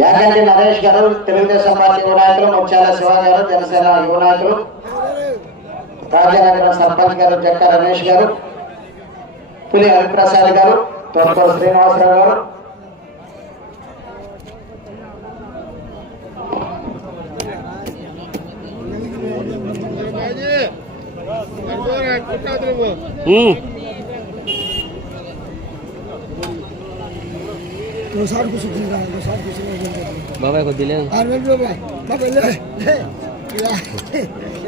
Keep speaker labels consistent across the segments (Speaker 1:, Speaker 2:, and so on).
Speaker 1: యాగంటి నరేష్ గారు తెలుగుదేశం పార్టీ యువ నాయకులు ముత్యాల శివ గారు జనసేన యువ నాయకులు రాజానగరం సర్పంచ్ గారు జక్క రమేష్ గారు పులి హరిప్రసాద్ గారు తోటకూర శ్రీనివాసరావు గారు
Speaker 2: Yeah.
Speaker 3: బాబాయ్ కొద్ది లేదు.
Speaker 2: ఆరు వేలు రూపాయలు బాబా లే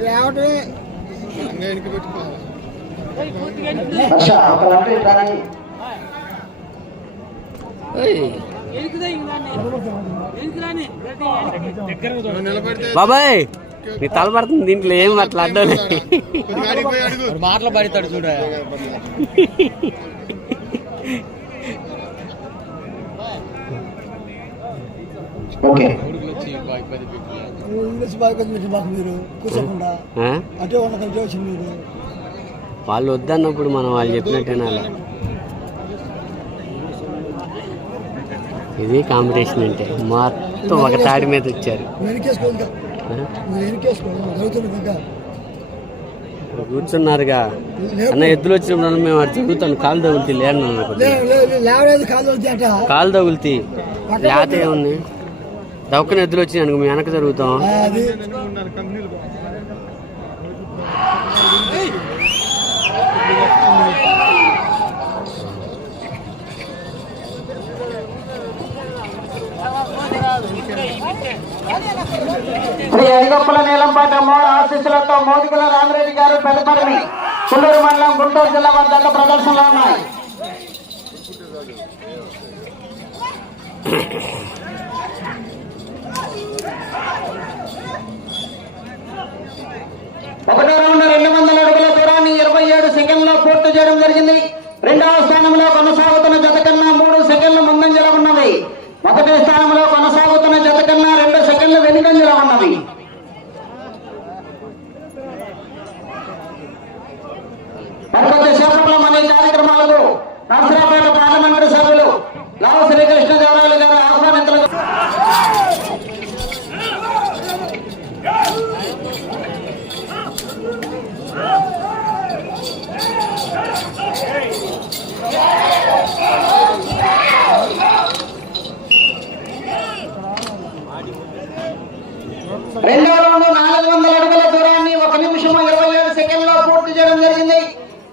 Speaker 2: రావటమే
Speaker 3: బాబాయ్. నీ తల పడుతుంది దీంట్లో ఏం అట్లా అడ్డాలి
Speaker 4: మాటలు పడతాడు చూడ
Speaker 1: ఓకే.
Speaker 2: మీరు కూర్చోకుండా? అటే ఉండకంటే మీరు
Speaker 3: వాళ్ళు వద్దన్నప్పుడు మనం వాళ్ళు చెప్పినట్టేనా ఇది కాంపిటీషన్ అంటే. మొత్తం ఒక తాడి మీద వచ్చారు. కూర్చున్నారుగా. అన్న ఎద్దులు వచ్చినప్పుడు మేము అటు చదువుతాను కాలు తగులుతీ లేను కాలు తగులుతీ. లేత ఏముంది దవక్కన ఎద్దులు వచ్చినాయి అనుకో మేము వెనక జరుగుతాం.
Speaker 1: శ్రీ అడిగొప్పల నీలంపాటి అమ్మవారి ఆశీస్సులతో మోదికల రామిరెడ్డి గారు పెదపరిమి. చుల్లూరు మండలం గుంటూరు జిల్లా వద్ద ప్రదర్శనలో ఉన్నాయి. ఒకటో రౌండ్ రెండు వందల అడుగుల దూరాన్ని ఇరవై ఏడు సెకండ్లో పూర్తి చేయడం జరిగింది. రెండవ స్థానంలో కొనసాగుతున్న జత కన్నా మూడు సెకండ్లు ముందంజల ఉన్నవి. మొదటి స్థానంలో కొనసాగుతున్న జత కన్నా రెండు సెకండ్లు వెనుకంజలో ఉన్నది. మరికొద్ది సేపట్లో మన ఈ కార్యక్రమాలకు నరసరాపేట పార్లమెంటరీ సభ్యులు లావ శ్రీకృష్ణదేవరాయలు గారు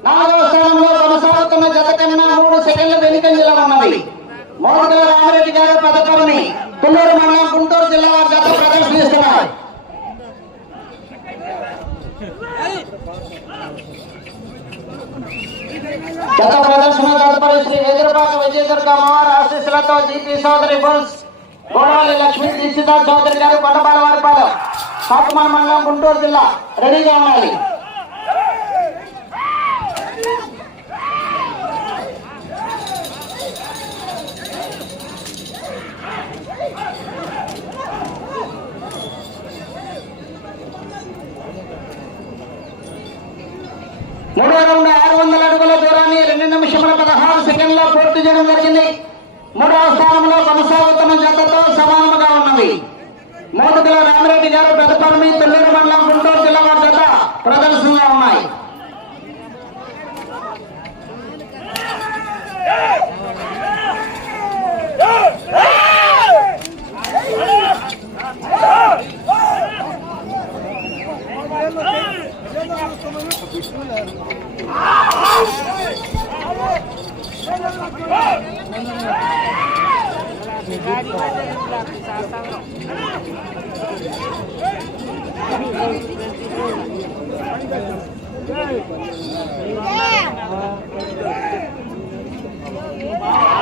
Speaker 1: నాలుగవ స్థానంలో కొనసాగుతున్న జత కన్నా మూడు సెకండ్ల వెనుక నిలవన్నది మోదకల రామరెడ్డి గారు పదకొండుని తుమ్మూరు మండలం గుంటూరు జిల్లా వారి జత ప్రదర్శిస్తున్నారు గత ప్రదర్శన తదుపరి శ్రీ ఎదురుపాక విజయదుర్గ అమ్మవారి ఆశీస్సులతో జీపీ సోదరి బుల్స్ గోడవల్లి లక్ష్మీ దీక్షిత చౌదరి గారు కొండపాల వారిపాలెం కాకుమాన మండలం గుంటూరు జిల్లా రెడీగా ఉండాలి. మూడు రౌండ్ ఆరు వందల అడుగుల దూరాన్ని రెండు నిమిషముల పదహారు సెకండ్లో పూర్తి చేయడం జరిగింది. మూడవ స్థానంలో కొనసాగుతున్న జతతో సమానముగా ఉన్నవి. మోదుగుల రామిరెడ్డి గారు పెద్దపల్లి పిల్లూరు మండలం గుంటూరు జిల్లా వారి జత ప్రదర్శనగా ఉన్నాయి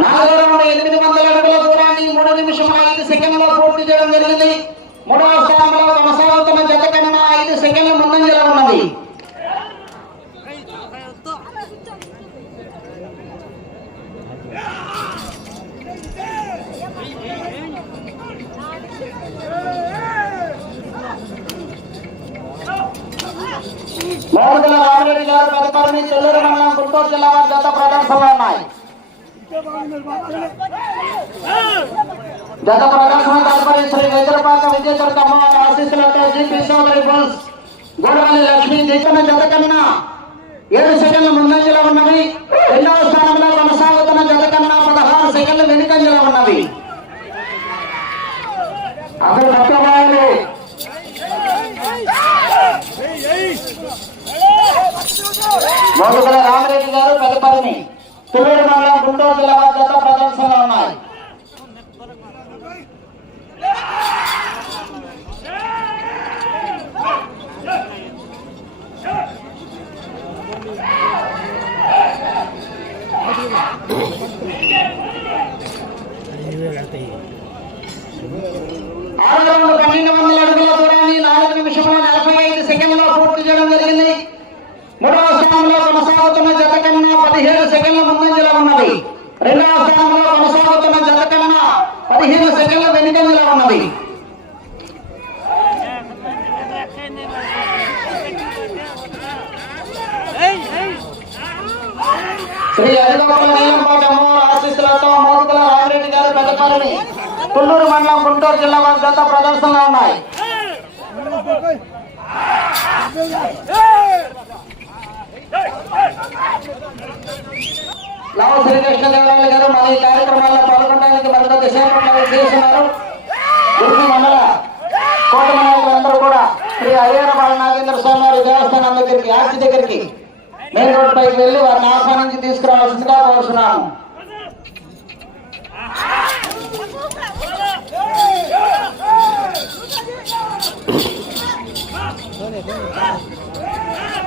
Speaker 1: నాలుగో రౌండ్ ఎనిమిది వందల అడుగుల దూరాన్ని మూడు నిమిషముల ఐదు సెకండ్లో పూర్తి చేయడం జరిగింది మూడవ స్థానంలో కొనసాగుతున్న జత కన్నా ఐదు సెకండ్ల ముందంజలో ఉన్నది మోహన్ల రామిరెడ్డి గారు చెల్లూరు మండలం గుంటూరు జిల్లా వారి జత ప్రదర్శనలో ఉన్నాయి. జత ప్రదర్శన తదుపరి శ్రీ వైద్యపాక విజయదుర్గ అమ్మవారి ఆశీస్సులతో జీపీ సోదరి బుల్స్ గోడవల్లి లక్ష్మి దీపన జత కన్నా ఏడు సెకండ్లు ముందంజలో ఉన్నవి. రెండవ స్థానంలో కొనసాగుతున్న జత కన్నా పదహారు సెకండ్లు వెనుకంజలో ఉన్నవి. అక్కడ కష్టమాయలు రామరెడ్డి గారు పెద్దపల్లిని తుల్లూరు మండలం గుంటూరు జిల్లా వద్ద జత ప్రదర్శనలో ఉన్నాయి. ఆరు వందల పన్నెండు వందల అడుగుల దూరాన్ని నాలుగు నిమిషంలో నలభై ఐదు సెకండ్లో పూర్తి చేయడం జరిగింది. మూడవ స్థానంలో కొనసాగుతున్న జత కన్నా పదిహేడు సెకండ్ల ముందంజలో ఉన్నది. రెండవ స్థానంలో కొనసాగుతున్న జత కన్నా పదిహేను సెకండ్ల వెనుకంజలో ఉన్నది. శ్రీ అరిగోపుల నీలంపాటి అమ్మవారి ఆశీస్సులతో మోదుగుల రామిరెడ్డి గారు పెద్దపల్లిని తుళ్ళూరు మండలం గుంటూరు జిల్లా వారి జత ప్రదర్శనలో ఉన్నాయి. లావ శ్రీకృష్ణదేవరాయలు గారు మన ఈ కార్యక్రమాల్లో పాల్గొనడానికి మరింత దిశాపట్ల చేస్తున్నారు. గుర్తి మండల కోట నాయకులందరూ కూడా శ్రీ హరిహర బాల నాగేంద్ర స్వామి వారి దేవస్థానం దగ్గరికి ఆర్చి దగ్గరికి మెయిన్ రోడ్ పైకి వెళ్ళి వారిని ఆహ్వానించి తీసుకురావాల్సిందిగా కోరుతున్నాను ఎనిమిది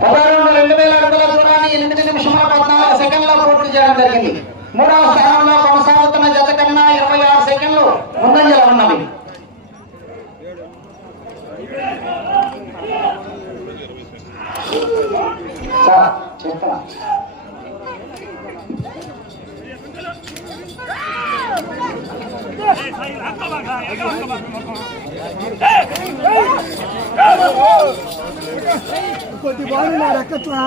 Speaker 1: పదహారు రెండు వేల అడుగుల దూరాన్ని ఎనిమిది నిమిషముల పద్నాలుగు సెకండ్ల పూర్తి చేయడం జరిగింది మూడవ స్థానంలో కొనసాగుతున్న జత కన్నా ఇరవై ఆరు సెకండ్లు ముందంజలో ఉన్నవి. చెప్తున్నా.
Speaker 2: కొద్ది బాగుంది నా రెక్కట్లా.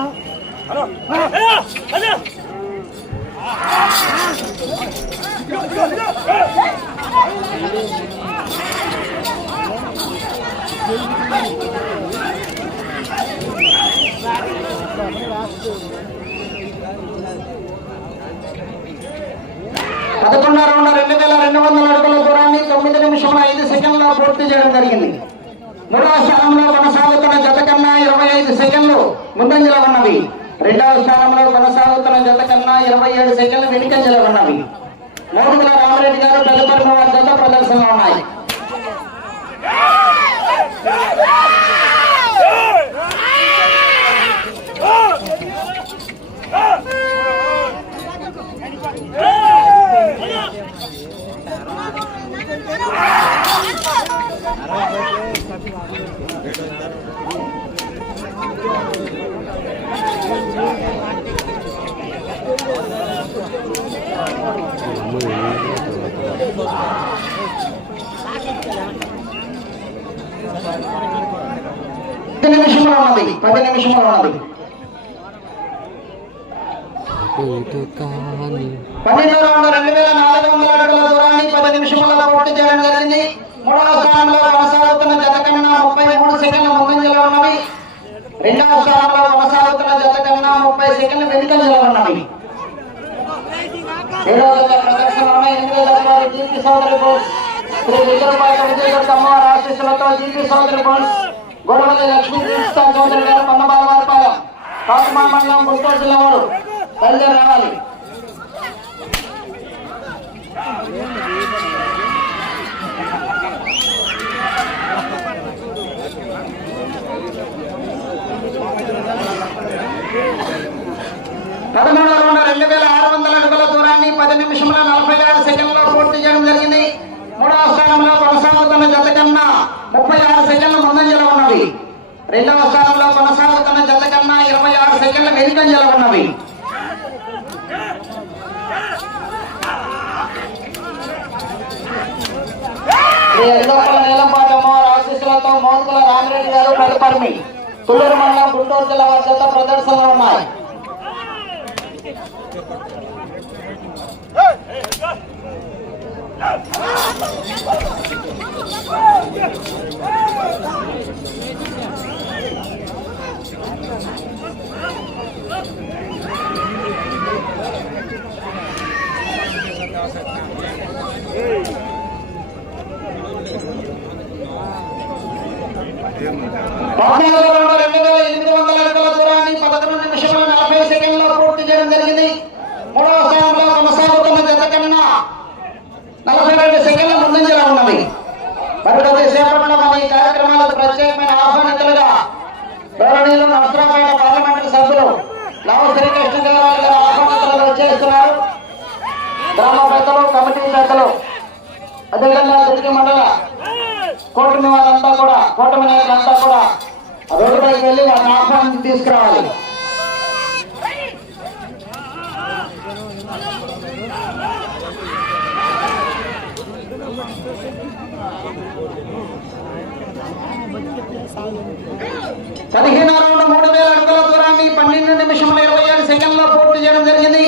Speaker 1: పదకొండు రౌండ్ రెండు వేల రెండు వందల అడుగుల దూరాన్ని తొమ్మిది నిమిషముల ఐదు సెకండ్లో పూర్తి చేయడం జరిగింది. మూడవ స్థానంలో కొనసాగుతున్న జత కన్నా ఇరవై ఐదు సెకండ్లు ముందంజలో ఉన్నవి. రెండవ స్థానంలో కొనసాగుతున్న జత కన్నా ఇరవై ఏడు సెకండ్లు వెనుకంజలో ఉన్నవి. మోదుగుల రామరెడ్డి గారు పెద్దపల్లి వారి జత ప్రదర్శనలో ఉన్నాయి. పది నిమిషంలో ఉన్నది పది నిమిషంలో ఉన్నది
Speaker 3: ఇటు
Speaker 1: రౌండ్ రెండు వేల నాలుగు వందల అడుగుల దూరాన్ని పది నిమిషములలో పూర్తి చేయడం జరిగింది. మూడవ స్థానంలో కొనసాగుతున్న జత ముప్పై మూడు సెకండ్ల ముందంజలో ఉన్నవి రెండవ స్థానంలో కొనసాగుతున్న జత కన్నా ముప్పై సెకండ్ల వెనుకలు ఉన్నవి. ఏడవ ప్రదర్శన ప్రదర్శనలో ఉన్న జీపీ సోదరి బోస్. శ్రీ విజయపాక విజయదుర్గ అమ్మవారి ఆశీస్సులతో జీపీ సోదరి బోస్. గొడవల లక్ష్మీ కృష్ణ చౌదరి గారు పొన్నబాల వారిపాలెం కాకుమా మండలం గుంటూరు జిల్లా వారు. బయలుదేరి రావాలి పదమూడవ రౌండ్ రెండు వేల ఆరు వందల అడుగుల దూరాన్ని పది నిమిషముల నలభై ఆరు సెకండ్లో పూర్తి చేయడం జరిగింది. మూడవ స్థానంలో కొనసాగుతున్న జత కన్నా ముప్పై ఆరు సెకండ్ల ముందంజలో ఉన్నవి. రెండవ స్థానంలో కొనసాగుతున్న జత కన్నా ఇరవై ఆరు సెకండ్ల వెనుకంజలో ఉన్నవి. శ్రీ ఎల్లోపల రామిరెడ్డి గారు పెదపర్మి తుళ్ళూరు మండలం గుంటూరు జిల్లా వారి జత ప్రదర్శనలో ఉన్నాయి. పద్నాలుగు రెండు రెండు వేల ఎనిమిది వందల అడుగుల దూరాన్ని పదకొండు నిమిషముల నలభై సెకండ్లో పూర్తి చేయడం జరిగింది మూడవ స్థానంలో కొనసాగుతున్న జత కన్నా నలభై రెండు సెకండ్ల ముందంజలో ఉన్నవి మరి కొద్దిసేపట్లో మన ఈ కార్యక్రమాలకు ప్రత్యేకమైన ఆహ్వానితులుగా ధోరణిలో అవసరమైన పార్లమెంటు సభ్యులు నవ శ్రీకృష్ణ దేవాలయ గారు ఆహ్వానితులుగా వచ్చేస్తున్నారు. గ్రామ పెద్దలు కమిటీ పెద్దలు అదేవిధంగా తిరిగి మండల కూటమి వారంతా కూడా కూటమి నాయకులంతా కూడా రోడ్డుపైకి వెళ్ళి వాళ్ళని ఆహ్వానం తీసుకురావాలి. పదిహేను రౌండ్ మూడు వేల అడుగుల దూరాన్ని పన్నెండు నిమిషముల ఇరవై ఏడు సెకండ్లో పూర్తి చేయడం జరిగింది.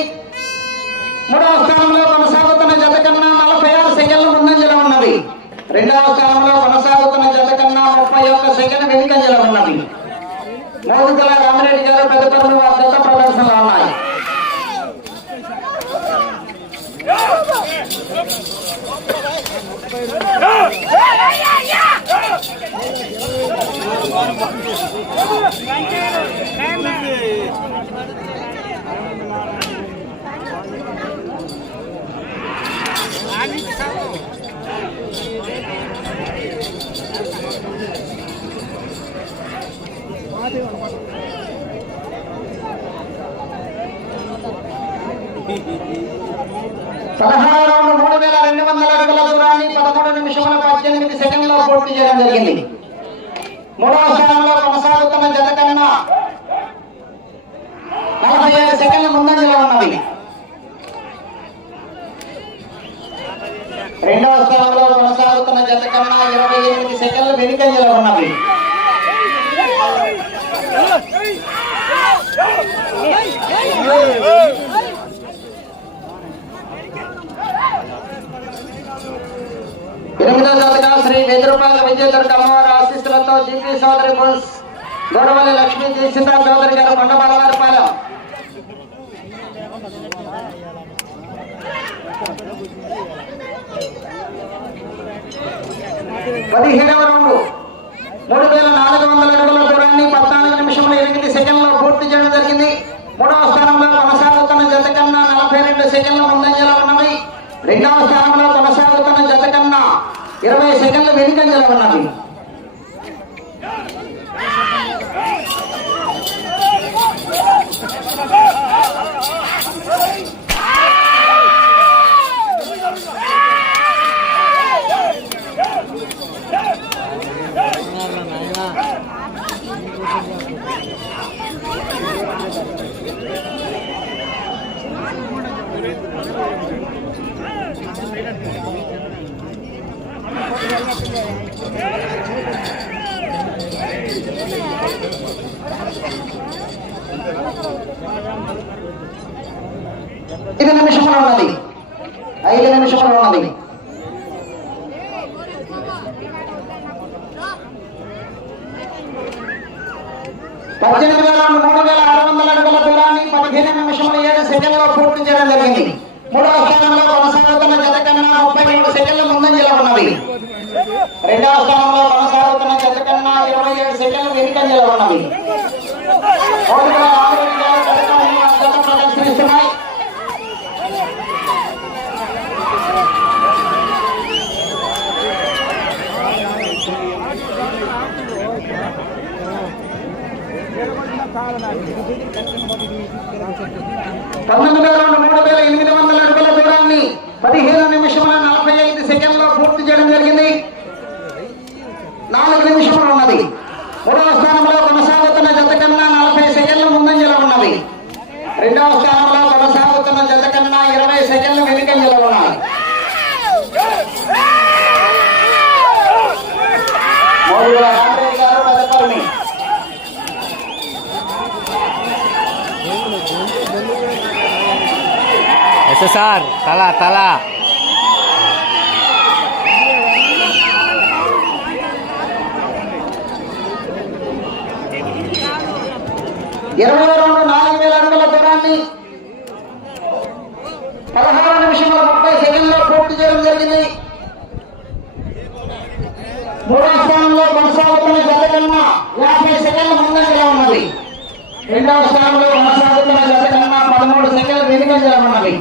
Speaker 1: మూడవ స్థానంలో కొనసాగుతున్న జత కన్నా నలభై ఆరు సెకండ్లు ముందంజలో ఉన్నది రెండవ స్థానంలో కొనసాగుతున్న జత కన్నా ముప్పై ఒక్క సెకండ్ వెనుకంజలో ఉన్నది మోదుగల రామిరెడ్డి గారు పెద్దపల్లి వారి జత ప్రదర్శనలో ఉన్నాయి. పదహారు వేల రెండు వందల అడుగుల దూరాన్ని పదమూడు నిమిషముల పద్దెనిమిది సెకండ్లో పూర్తి చేయడం జరిగింది మూడవ స్థానంలో కొనసాగుతున్న జత కన్నా నలభై ఏడు సెకండ్ల ముందంజలో ఉన్నది రెండవ స్థానంలో కొనసాగుతున్న జత కన్నా ఇరవై ఎనిమిది సెకండ్ల వెనుకంజలో ఉన్నవి Hey! జతగా శ్రీ వెదురుపాక విజయదుర్గ అమ్మవారి ఆశీస్సులతో జీపీ సోదరి బుల్స్ గొడవల్లి లక్ష్మీ తీసిందా చౌదరి గారు కొండబాల పాలెం పదిహేడవ రౌండ్. మూడు వేల నాలుగు వందల అడుగుల దూరాన్ని పద్నాలుగు నిమిషముల ఎనిమిది సెకండ్లో పూర్తి చేయడం జరిగింది. మూడవ స్థానంలో కొనసాగుతున్న జత కన్నా నలభై రెండు సెకండ్ల ముందంజలో ఉన్నవి. రెండవ స్థానం ఇరవై సెకండ్లు వెనుకంజల ఉన్నది ఐదు నిమిషములు ఉన్నది. ఐదు నిమిషములు ఉన్నది. పద్దెనిమిది వేల మూడు వేల ఆరు వందల అడుగుల దూరాన్ని పదిహేను నిమిషములు ఏడు సెకండ్లో పూర్తి చేయడం జరిగింది. మూడవ స్థానంలో కొనసాగుతున్న జత కన్నా ముప్పై మూడు సెకండ్ల ముందంజలో ఉన్నవి రెండవ స్థానంలో కొనసాగుతున్న జత కన్నా ఇరవై ఏడు సెకండ్లు వెనుకంజలో ఉన్నవి ప్రదర్శనిస్తున్నాయి పంతొమ్మిది వేల మూడు వేల ఎనిమిది వందల అడుగుల దూరాన్ని పదిహేను నిమిషముల నలభై ఐదు సెకండ్లో పూర్తి చేయడం జరిగింది. నాలుగు నిమిషములు ఉన్నది. మూడవ స్థానంలో కొనసాగుతున్న జత కన్నా నలభై సెకండ్ల ముందంజలో ఉన్నది. రెండవ స్థానంలో కొనసాగుతున్న జత కన్నా ఇరవై సెకండ్లు గారు పెద్దపల్లి
Speaker 3: ఎస్ఎస్ఆర్ తల తల.
Speaker 1: ఇరవై రెండు నాలుగు వేల పదహారు నిమిషముల ముప్పై సెకండ్లో పూర్తి చేయడం జరిగింది. మూడో స్థానంలో కొనసాగుతున్న జత కన్నా యాభై సెకండ్ల ముందంజలో ఉన్నది? రెండవ స్థానంలో కొనసాగుతున్న జత కన్నా పదమూడు సెకండ్లు వెనుకంజలో ఉన్నది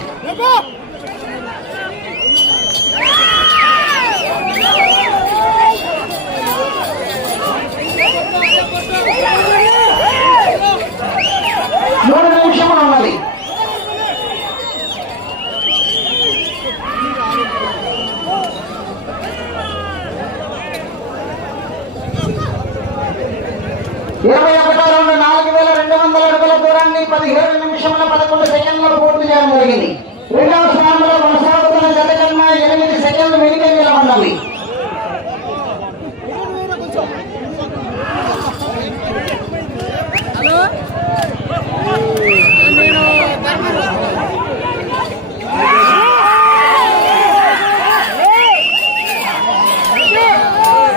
Speaker 1: మూడు నిమిషములు ఉన్నది ఇరవై ఒకటో రెండు నాలుగు వేల రెండు వందల అడుగుల దూరాన్ని పదిహేడు నిమిషముల పదకొండు సెకండ్లు పూర్తి చేయడం జరిగింది. రెండవ స్థానంలో కొనసాగుతున్న జత ఎనిమిది సెకండ్లు వెనుక ఉన్నవి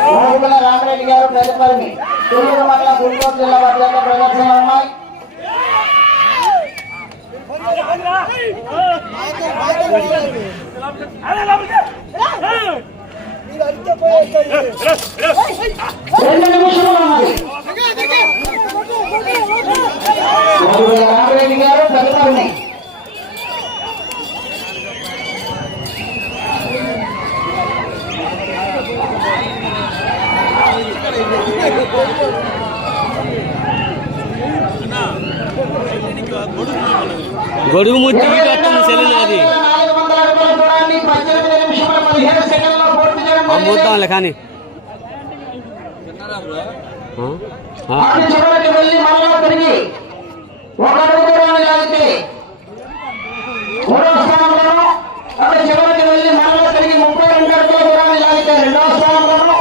Speaker 1: మోగుల రామరెడ్డి గారు ప్రతిపరిమి తొమ్మిది మండల గుంటూరు జిల్లా వద్ద ప్రదర్శన ఉన్నాయి రెండు నిమిషములు రామరెడ్డి గారు ప్రతిపరిమి
Speaker 3: Thank you వీటి వస్తుంది సెల్లు నాది
Speaker 1: నాలుగు వందల అడుగుల దూరాన్ని పద్దెనిమిది నిమిషముల పదిహేను గొడుగు పూర్తి చేయడం జరిగింది.
Speaker 3: అమ్ముతాంలే కానీ ఆ? ఆ?
Speaker 1: చివరికి వెళ్ళి మరలా తిరిగి దూరాన్ని లాగితే మూడవ స్థానంలోను అటు చివరికి వెళ్ళి మరలా తిరిగి ముప్పై రెండు అడుగుల దూరాన్ని లాగితే రెండవ స్థానంలోను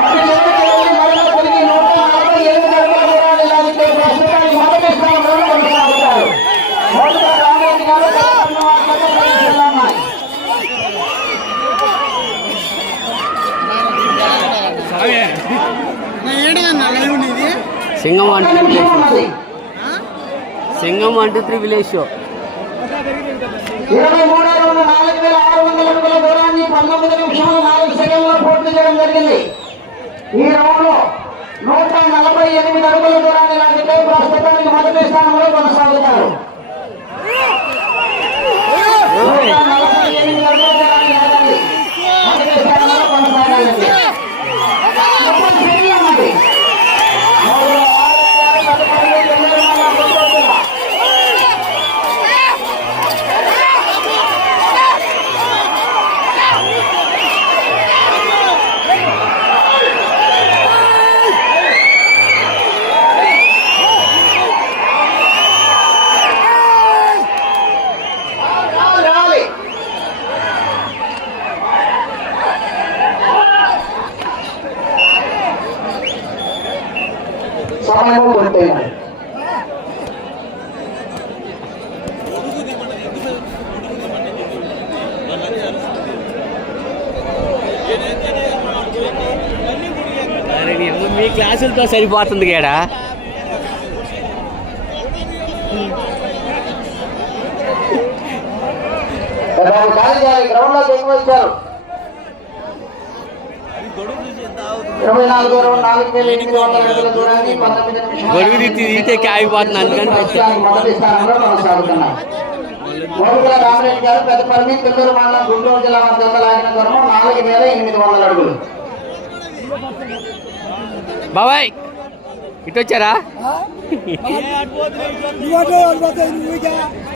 Speaker 1: అటు చివరికి వెళ్ళి మరలా తిరిగి నూట నలభై ఎనిమిది అడుగుల దూరాన్ని లాగితే ప్రస్తుతానికి మొదటి స్థానంలో కొనసాగుతారు మొదట రామరెడ్డి గారు తెలంగాణ వార్తలు ప్రకటిస్తున్నాయి.
Speaker 3: సింగం వన్ టూ త్రీ
Speaker 1: ఉన్నది.
Speaker 3: Singam one two three village show
Speaker 1: ఇరవై మూడు రెండు నాలుగు వేల ఆరు వందల అడుగుల దూరాన్ని పంతొమ్మిది నిమిషములు నాలుగు సెకండ్లో పూర్తి చేయడం జరిగింది. ఈ రౌండ్లో నూట నలభై ఎనిమిది అడుగుల దూరాన్ని లాగితే ప్రస్తుతానికి మొదటి స్థానంలో కొనసాగుతారు నూట నలభై ఎనిమిది అడుగుల సమయము పూర్తయినది
Speaker 3: అరే నీ అమ్మ మీ క్లాసులతో సరిపోతుంది గేడా
Speaker 1: బాబు ఖాళీ చేయాలి గ్రౌండ్లోకి ఎక్కువ వచ్చారు ఇరవై నాలుగు రౌండ్ నాలుగు వేల ఎనిమిది వందల అడుగుల దూరాన్ని పంతొమ్మిది నిమిషాలు
Speaker 3: గొడుగు తీసి తీసేకి ఆగిపోతుంది అందుకని
Speaker 1: మోడుగుల రామరెడ్డి గారు పెద్ద పరిమి తిల్లూరు మండలం గుంటూరు జిల్లా మధ్య లాగిన దూరం నాలుగు వేల ఎనిమిది వందల అడుగులు.
Speaker 3: బాబాయ్ ఇటు వచ్చారా